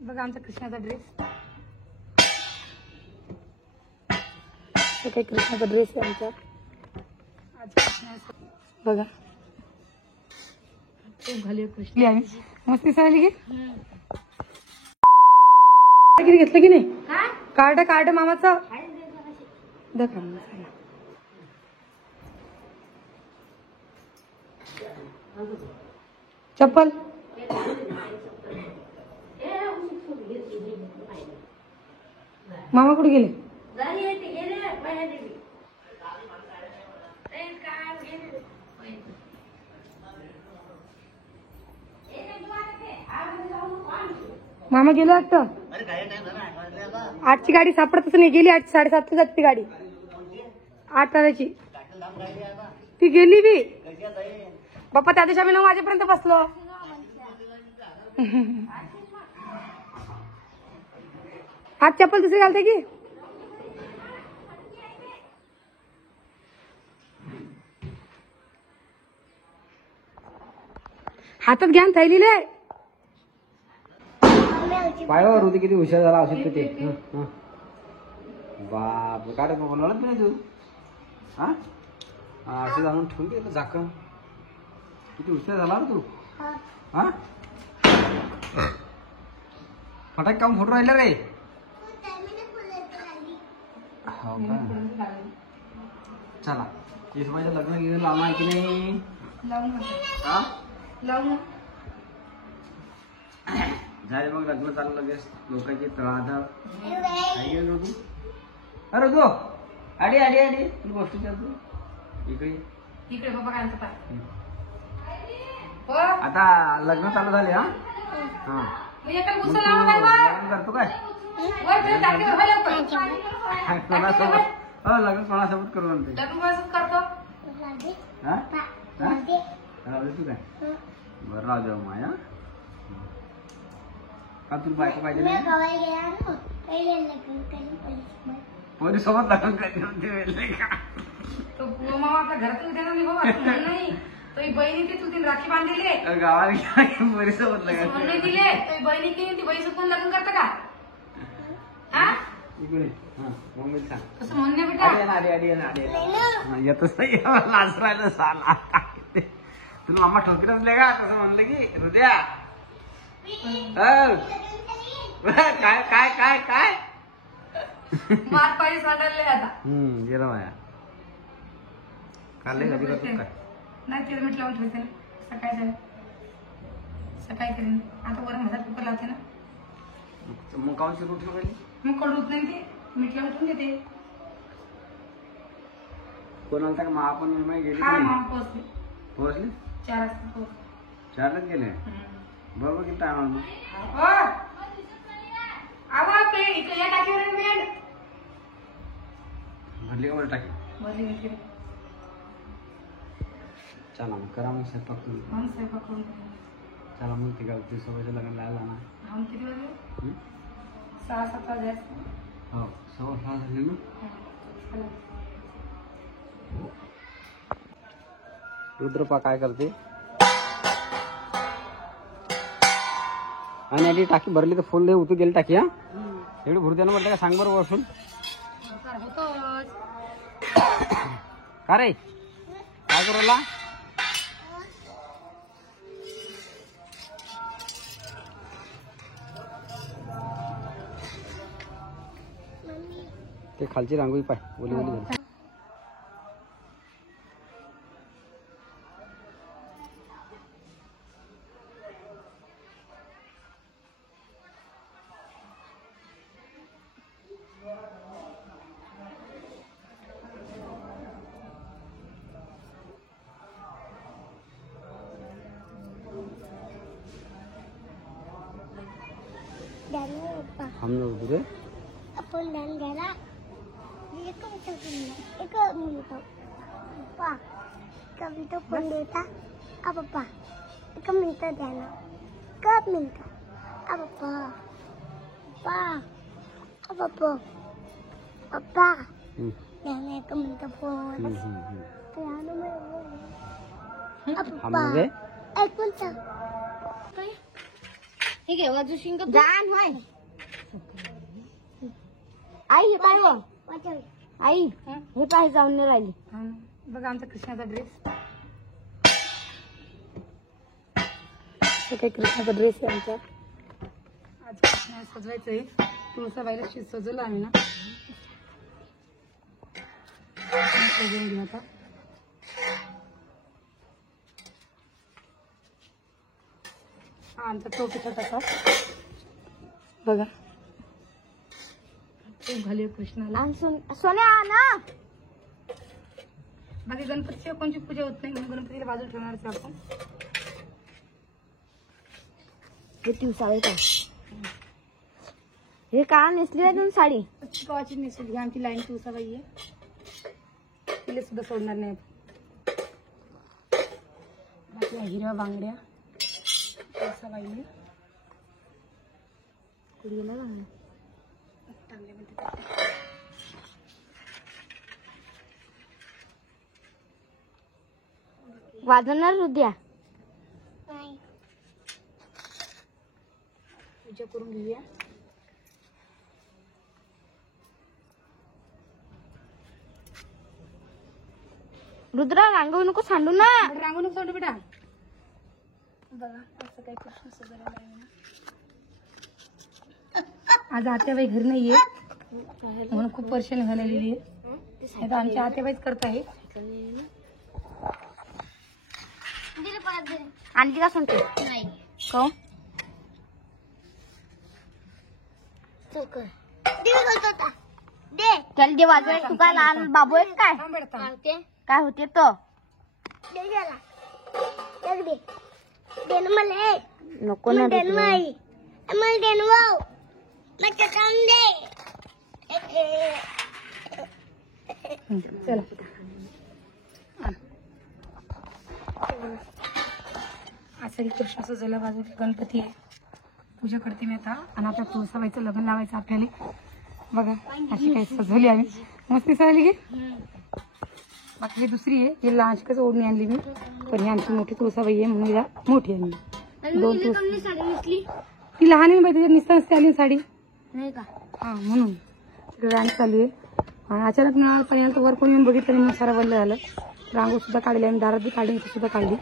बघा आमचा कृष्णाचा ड्रेस, काही कृष्णाचा ड्रेस आहे आमचा आज कृष्णाचा. बघा घालूया कृष्ण आम्ही मस्त दिसायला की घेतलं की नाही. कार्ड कार्ड मामाचं दाखवा. चप्पल मामा कुठे गेले. मामा गेले वाटतं. 8ची गाडी सापडतच नाही. गेली 8 7:30 जाते गाडी. 8 तासाची ती गेली बी. बाप्पा त्या दिवशी आम्ही 9 वाजेपर्यंत बसलो. आज चप्पल दुसरी घालते की हातात घ्या थैलीले. पायावर होते किती हुशार झाला असेल ते. बाप काढ बोलवलं नाही तू. हा असे जाणून ठेवून दे झाकण. किती हुशार झाला तू. हा फटाक काम फोटो राहिलं रे. हो का चला येसबाईचं लग्न घेऊन लावणार की नाही. हा झाले मग लग्न चालू लगेच लोकांची तळाधळ. अरे तू आडी आडी आडी तू गोष्टी तू इकडे इकडे बाबा काय म्हणतात. आता लग्न चालू झाले. हा हा करतो काय कोणासोबत. हो लग्न कोणासोबत करू म्हणते. तू काय बरं राहू देऊ माया. का तुला बायको पाहिजे पोरी सोबत लग्न करायचे का. मामा आपल्या घरातून देणार नाही बाबा. नाही तो बहिणी ती तू राखी बांधलेली गावाला पोरी सोबत लग्न दिले. तो बहिणी ती बहिणी सोबत लग्न करतं का. हा इकडे मम्मी सांग तसं म्हणणे बेटा. येतच नाही लाच राहिलं साला. तुला मामा ठोकरे असले का तसं म्हणलं की हृदया. काय काय काय काय मात पाणी सांडले आता. गेला माया काल कधी करतो काय नाही. तेल मीठ लावून ठेवते ना सकाळी सकाळी करेन. आता वर माझा कुकर लावते ना. मग काऊची रोटी पाहिजे. मग कडूत नाही ते मीठ लावून ठेवून देते. कोणाला तर मा आपण गेली हा मामा पोहोचले. पोहोचले 4 वाजता पोहोचले. 4लाच गेले. बरोबर किती टाइम आला. इकडे या टाकीवर भरली का वर टाकी. भरली चला मग करा मग स्वयंपाक तुम्ही. स्वयंपाक करून चला मग ते गावची सवयच्या लग्न लायला ना. हम किती वाजले 6-7 वाजले. हो 6:15 झाले ना. रुद्रपा काय करते. आणि आधी टाकी भरली तर फुल होती गेली टाकी. हा एवढी भरू द्यानं म्हटलं का सांग बरं वसून. का रे काय करूला. ते खालची रांगोळी पाय ओली ओली झाली. हम लोग दूर आपण डान घ्यायला एक मिनिट पप्पा कविता फोन देता आ पप्पा 1 मिनिट द्या ना. 1 मिनिट आ पप्पा पप्पा पप्पा पप्पा द्या ना 1 मिनिट फोन. पप्पा 1 मिनिट ठीक आहे वाजू शिंग जाण होय आई हे पाय व आई हे पाय जाऊन नाही राहिली हा ना. बघा आमचा कृष्णाचा ड्रेस काही कृष्णाचा ड्रेस आहे आमचा. आज कृष्णा सजवायचं आहे. तुळसाबाईला सजवलं आम्ही ना. सजवून घेऊ आता. हा आमचा टोपी छोटासा बघा खूप घाली कृष्णाला. सोन्या ना बाकी गणपतीची कोणची पूजा होत नाही म्हणून गणपतीला बाजू ठेवणारच आहे आपण. हे दिवसावे का हे का नेसली आहे तुम्ही साडी गावाची नेसली आमची लाईन तुळसाबाई आहे. तिला सुद्धा सोडणार नाही. बाकी हिरव्या बांगड्या तुळसाबाई आहे. कुडीला जाणार चांगले म्हणते वाजवणार उद्या पूजा करून घेऊया. रुद्रा रांगवू नको सांडू ना रांगू नको सोडू बेटा. बघा असं काही कृष्ण सजवलेलं आहे ना. आज आत्याबाई घरी नाहीये म्हणून खूप परेशान झालेली आहे. आता आमच्या आत्याबाईच करत आहे. आणखी का सांगते को त्याला जे वाजवाय तू काय लहान बाबू आहेस काय थांब बेटा, थांब. काय होते तो नको ना चला असं कृष्ण सजवला बाजूला गणपती आहे. पूजा करते मी आता. आणि आता तुळसाबाईचं लग्न लावायचं आपल्याला. बघा अशी काही सजवली आम्ही मस्त दिसायला की. बाकी ही दुसरी आहे. ही लहानशी कसं ओढणी आणली मी पण ही आमची मोठी तुळसाबाई आहे म्हणून हिला मोठी आणली. दोन साडी ती लहान आहे बाई त्याच्यात निस्ता नसते आली साडी नाही का हा म्हणून तिकडे डान्स चालू आहे. आणि अचानक मिळालं पण वर कोणी येऊन बघितलं म्हणून सारा बंद झालं. रांगोळी सुद्धा काढली आम्ही दारात बी काढली ती सुद्धा काढली.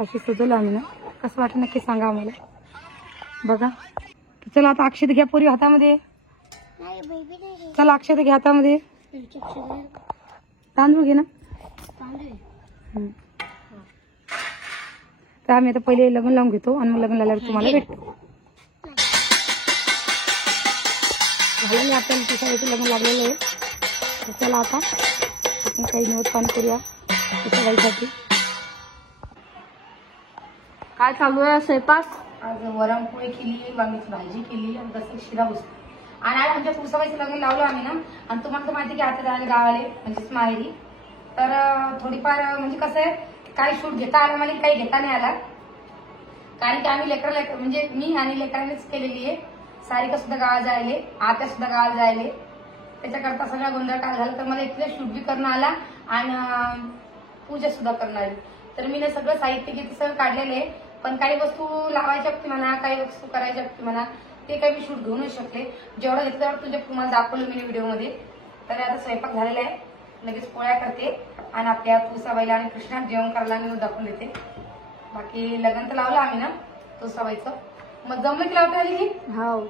अशी सजवलं आम्ही ना. कसं वाटलं नक्की सांगा आम्हाला. बघा चला आता अक्षत घ्या पोरी हातामध्ये. चला अक्षत घ्या हातामध्ये. तांदूळ घे ना. तर आम्ही आता पहिले लग्न लावून घेतो आणि मग लग्न लावल्यावर तुम्हाला भेटतो. झालं नाही आपल्याला तुळसाबाईचं लग्न लागलेलं आहे. तर चला आता आपण काही निवड पान करूया तुळसाबाईसाठी. काय चालू आहे स्वयंपाक आज वरणपोळी केली, वांग्याची भाजी केली आणि तसं शिरा बसली. आणि आज आमच्या तुळसाबाईचं लग्न लावलं आम्ही ना. आणि तुम्हाला तर माहिती की आता झाले गावाले म्हणजेच माहेरी. तर थोडीफार म्हणजे कसं आहे काही शूट घेता आला मला काही घेता नाही आला. कारण की आम्ही लेकर म्हणजे मी आणि लेकरांनीच केलेली आहे. सारिका सुद्धा गावाला जायले, आत्या सुद्धा गावाला जायले. त्याच्याकरता सगळा गोंधळ काय झाला तर मला इथले शूट बी करणं आला आणि पूजा सुद्धा करणार आली. तर मी सगळं साहित्य घेते सगळं काढलेलं आहे. पण काही वस्तू लावायच्या बाबतीत म्हणा काही वस्तू करायच्या बाबतीत म्हणा ते काही मी शूट घेऊ नाही शकले. जेवढं घेतलं तेवढं तुझ्या तुम्हाला दाखवलं मी व्हिडिओमध्ये. तर आता स्वयंपाक झालेला आहे. लगेच पोळ्या करते आणि आपल्या तुळसाबाईला आणि कृष्णात जेवण करायला मी दाखवून देते. बाकी लग्न तर लावलं आम्ही ना तुळसाबाईचं. मग जमलं की लावता आली की हो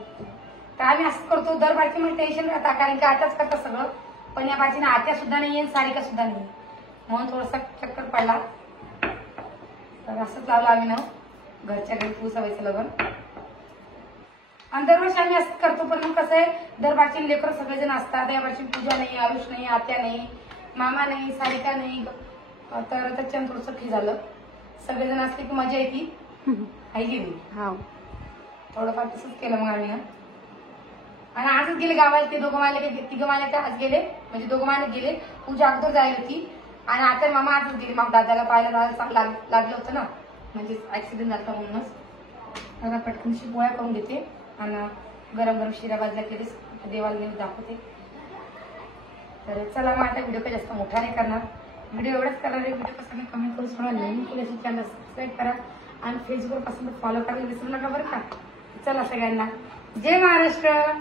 तर आम्ही असं करतो दर बारची मला टेन्शन राहता कारण की आताच करता सगळं. पण या बाजूने आत्या सुद्धा नाहीये आणि सारिका सुद्धा नाहीये म्हणून थोडासा चक्कर पडला. तर असंच लावलं आम्ही ना घरच्या घरी तुळसाबाईचं लग्न. आणि दरवर्षी आम्ही असंच करतो. पण मग कसं आहे दरबारची लेकरं सगळेजण असतात. या वर्षी पूजा नाही, आयुष नाही, आत्या नाही, मामा नाही, सारिका नाही. तर त्याच्यानं थोडंसं हे झालं. सगळेजण असले की मजा येते आहे की नाही. हो थोडंफार तसंच केलं मग आम्ही. आणि आजच गेले गावाला ते दोघं माले तिघं माले आज गेले म्हणजे दोघं माले गेले. पूजा अगोदर जायला होती आणि आता मामा आजच गेले. मग दादाला पाहायला लागलं होतं ना म्हणजे ऍक्सिडेंट झाला म्हणूनच. आता पटकनशी पोळ्या करून घेते आणि गरम गरम शिरा भाजल्या केली देवाला नेऊन दाखवते. तर चला मग आता व्हिडिओ काही जास्त मोठा नाही करणार. व्हिडिओ एवढाच करणार आहे. व्हिडिओ कसं कमेंट करून सोडा. नवीन केल्याची चॅनल सबस्क्राईब करा आणि फेसबुक पासून फॉलो करायला विसरू नका बरं का. चला सगळ्यांना जय महाराष्ट्र.